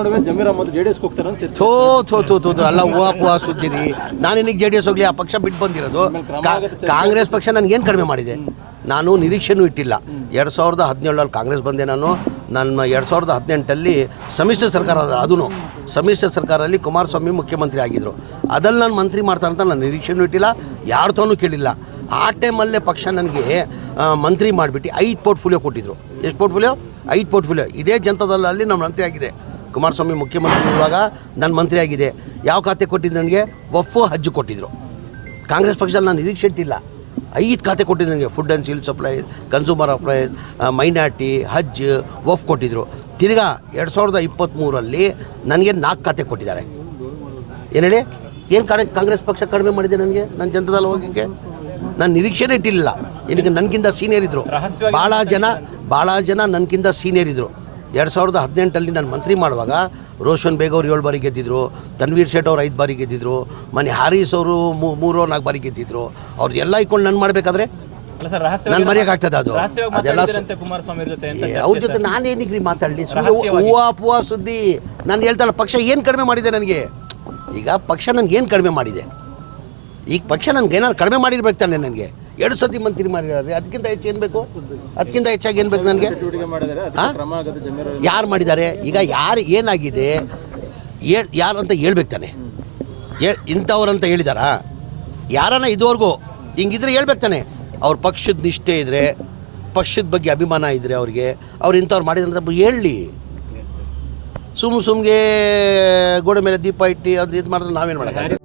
ನಡುವೆ ಜಮೀರ್ ಅಹ್ಮದ್ ಜೆಡಿಎಸ್ ಹೋಗ್ತಾರೆ ಅಂತ ಚರ್ಚೆ. ಥೋ ಅಲ್ಲ ಹೂವಾ ಸುದ್ದಿರಿ. ನಾನೇನಿಗೆ ಜೆಡಿಎಸ್ ಹೋಗ್ಲಿ, ಆ ಪಕ್ಷ ಬಿಟ್ಟು ಬಂದಿರೋದು. ಕಾಂಗ್ರೆಸ್ ಪಕ್ಷ ನನಗೇನು ಕಡಿಮೆ ಮಾಡಿದೆ? ನಾನು ನಿರೀಕ್ಷೆನೂ ಇಟ್ಟಿಲ್ಲ. 2017 ಕಾಂಗ್ರೆಸ್ ಬಂದೆ ನಾನು. ನನ್ನ 2018 ಸಮ್ಮಿಶ್ರ ಸರ್ಕಾರ, ಅದೂ ಸಮ್ಮಿಶ್ರ ಸರ್ಕಾರದಲ್ಲಿ ಕುಮಾರಸ್ವಾಮಿ ಮುಖ್ಯಮಂತ್ರಿ ಆಗಿದ್ದರು. ಅದಲ್ಲಿ ನಾನು ಮಂತ್ರಿ ಮಾಡ್ತಾರೆ ಅಂತ ನಾನು ನಿರೀಕ್ಷೆನೂ ಇಟ್ಟಿಲ್ಲ, ಯಾರ ತನೂ ಕೇಳಿಲ್ಲ. ಆ ಟೈಮಲ್ಲೇ ಪಕ್ಷ ನನಗೆ ಮಂತ್ರಿ ಮಾಡಿಬಿಟ್ಟು 5 ಪೋರ್ಟ್ಫೋಲಿಯೋ ಕೊಟ್ಟಿದ್ರು. ಎಷ್ಟು ಪೋರ್ಟ್ಫೋಲಿಯೋ? 5 ಪೋರ್ಟ್ಫೋಲಿಯೋ. ಇದೇ ಜನತಾದಳಲ್ಲಿ ನಮ್ಮ ಮಂತ್ರಿ ಆಗಿದೆ. ಕುಮಾರಸ್ವಾಮಿ ಮುಖ್ಯಮಂತ್ರಿ ಇರುವಾಗ ನಾನು ಮಂತ್ರಿ ಆಗಿದೆ. ಯಾವ ಖಾತೆ ಕೊಟ್ಟಿದ್ದು ನನಗೆ? ವಫ್ ಹಜ್ ಕೊಟ್ಟಿದ್ದರು. ಕಾಂಗ್ರೆಸ್ ಪಕ್ಷದಲ್ಲಿ ನಾನು ನಿರೀಕ್ಷೆ ಇಟ್ಟಿಲ್ಲ. 5 ಖಾತೆ ಕೊಟ್ಟಿದ್ದು ನನಗೆ. Food and civil supplies, consumer affairs, minority, ಹಜ್, ವಫ್ ಕೊಟ್ಟಿದ್ದರು. ತಿರ್ಗಾ 2023 ನನಗೆ 4 ಖಾತೆ ಕೊಟ್ಟಿದ್ದಾರೆ. ಏನು ಹೇಳಿ? ಏನು ಕಾಂಗ್ರೆಸ್ ಪಕ್ಷ ಕಡಿಮೆ ಮಾಡಿದೆ ನನಗೆ? ನನ್ನ ಜನತಾದಳ ಹೋಗೋಕ್ಕೆ ನಾನು ನಿರೀಕ್ಷೆನೇ ಇಟ್ಟಿಲ್ಲ. ಏನಕ್ಕೆ? ನನಗಿಂತ ಸೀನಿಯರ್ ಇದ್ದರು ಭಾಳ ಜನ ನನಗಿಂತ ಸೀನಿಯರ್ ಇದ್ದರು. 2018 ನಾನು ಮಂತ್ರಿ ಮಾಡುವಾಗ ರೋಷನ್ ಬೇಗ್ ಅವರು 7 ಬಾರಿ ಗೆದ್ದಿದ್ರು, ತನ್ವೀರ್ ಸೇಠ್ ಅವರು 5 ಬಾರಿ ಗೆದ್ದಿದ್ರು, ಮನೆ ಹಾರೀಸ್ ಅವರು 3-4 ಬಾರಿ ಗೆದ್ದಿದ್ರು. ಅವ್ರು ಎಲ್ಲ ಇಟ್ಕೊಂಡು ನಾನು ಮಾಡಬೇಕಾದ್ರೆ ನಾನು ಮರೆಯೋಕ್ಕಾಗ್ತದೆ? ಅದು ಅದೆಲ್ಲ ಅವ್ರ ಜೊತೆ ನಾನೇನಿಗ್ರಿ ಮಾತಾಡಲಿ? ಹೂವಾ ಸುದ್ದಿ. ನಾನು ಹೇಳ್ತಾಳೆ ಪಕ್ಷ ಏನು ಕಡಿಮೆ ಮಾಡಿದೆ ನನಗೆ? ಈಗ ಪಕ್ಷ ನನಗೆ ಏನು ಕಡಿಮೆ ಮಾಡಿದೆ? ಈಗ ಪಕ್ಷ ನನಗೆ ಏನಾದ್ರು ಕಡಿಮೆ ಮಾಡಿರ್ಬೇಕು ತಾನೆ? ನನಗೆ 2 ಸತಿ ಮಂತ್ರಿ ಮಾಡಿದ್ದಾರೆ. ಅದಕ್ಕಿಂತ ಹೆಚ್ಚು ಏನು ಬೇಕು? ಅದಕ್ಕಿಂತ ಹೆಚ್ಚಾಗಿ ಏನು ಬೇಕು ನನಗೆ? ಯಾರು ಮಾಡಿದ್ದಾರೆ? ಈಗ ಯಾರು ಏನಾಗಿದೆ ಯಾರು ಅಂತ ಹೇಳ್ಬೇಕು ತಾನೆ? ಇಂಥವ್ರಂತ ಹೇಳಿದಾರಾ? ಯಾರನ್ನ ಇದುವರೆಗೂ ಹಿಂಗಿದ್ರೆ ಹೇಳ್ಬೇಕು ತಾನೆ? ಅವ್ರ ಪಕ್ಷದ ನಿಷ್ಠೆ ಇದ್ದರೆ, ಪಕ್ಷದ ಬಗ್ಗೆ ಅಭಿಮಾನ ಇದ್ದರೆ ಅವ್ರಿಗೆ, ಅವ್ರು ಇಂಥವ್ರು ಮಾಡಿದ್ರಂತ ಹೇಳಲಿ. ಸುಮ್ಗೆ ಗೋಡೆ ಮೇಲೆ ದೀಪ ಇಟ್ಟು ಅದು ಇದು ಮಾಡಿದ್ರೆ ನಾವೇನು ಮಾಡೋಕ್ಕಾಗತ್ತೆ?